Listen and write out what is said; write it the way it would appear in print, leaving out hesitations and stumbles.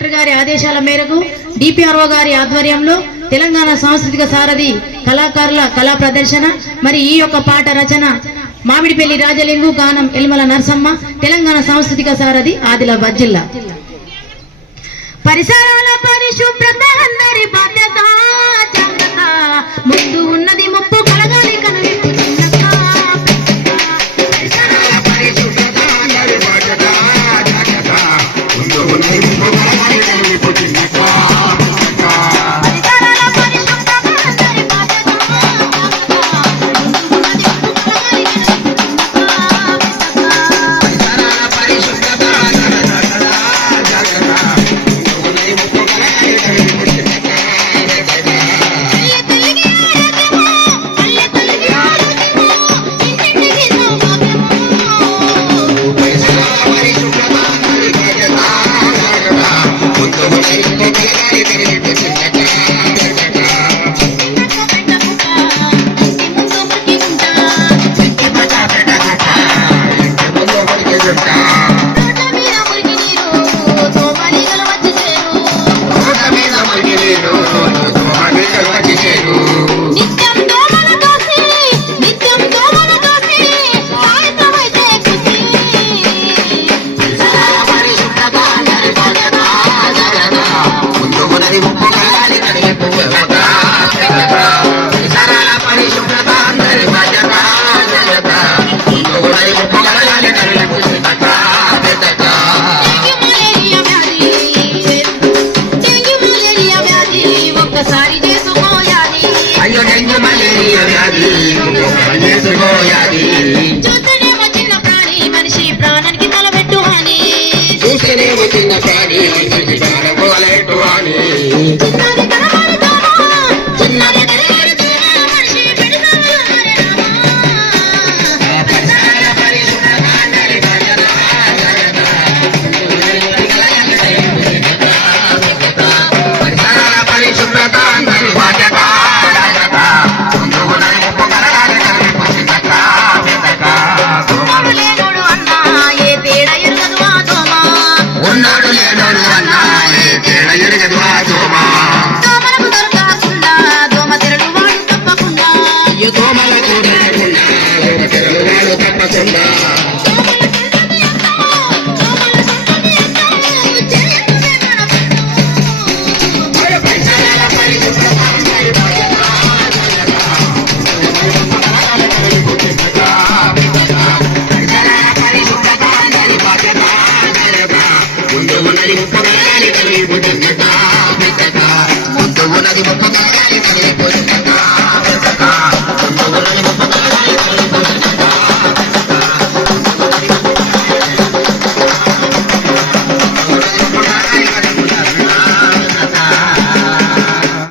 Collector గారి ఆదేశాల మేరకు డిపిఆర్ఓ గారి ఆధ్వర్యంలో తెలంగాణ సాంస్కృతిక సారథి కళాకారుల కళా ప్రదర్శన మరి ఈ యొక్క పాట రచన మామిడిపల్లి రాజలింగు, గానం ఎల్మల నరసమ్మ, తెలంగాణ సాంస్కృతిక సారథి ఆదిలాబాద్ జిల్లా. పరిసరాల పరిశుభ్రత అందరి బాధ్యత, జాగ్రత్త ముందు ఉన్నది ముప్పు కలగాలి కనువిప్పు చిన్నక్క. పరిసరాల పరిశుభ్రత అందరి బాధ్యత, జాగ్రత్త ముందు ఉన్నది ముప్పు కలగాలి కనువిప్పు చిన్నక్క. చూస్తేనేమో చిన్న ప్రాణి మనిషి ప్రాణానికి తలబెట్టు అని, చూస్తేనేమో చిన్న ప్రాణి మనిషి ప్రాణానికి తలబెట్టు అని. చిన్నది కనబడి దోమ, చిన్నది కనబడి దోమ, మనిషి పెడతాడు పరిసరాల పరిశుభ్రత అందరి బాధ్యత, పరిసరాల పరిశుభ్రత అందరి బాధ్యత. ముందు ఉన్నది ముప్ప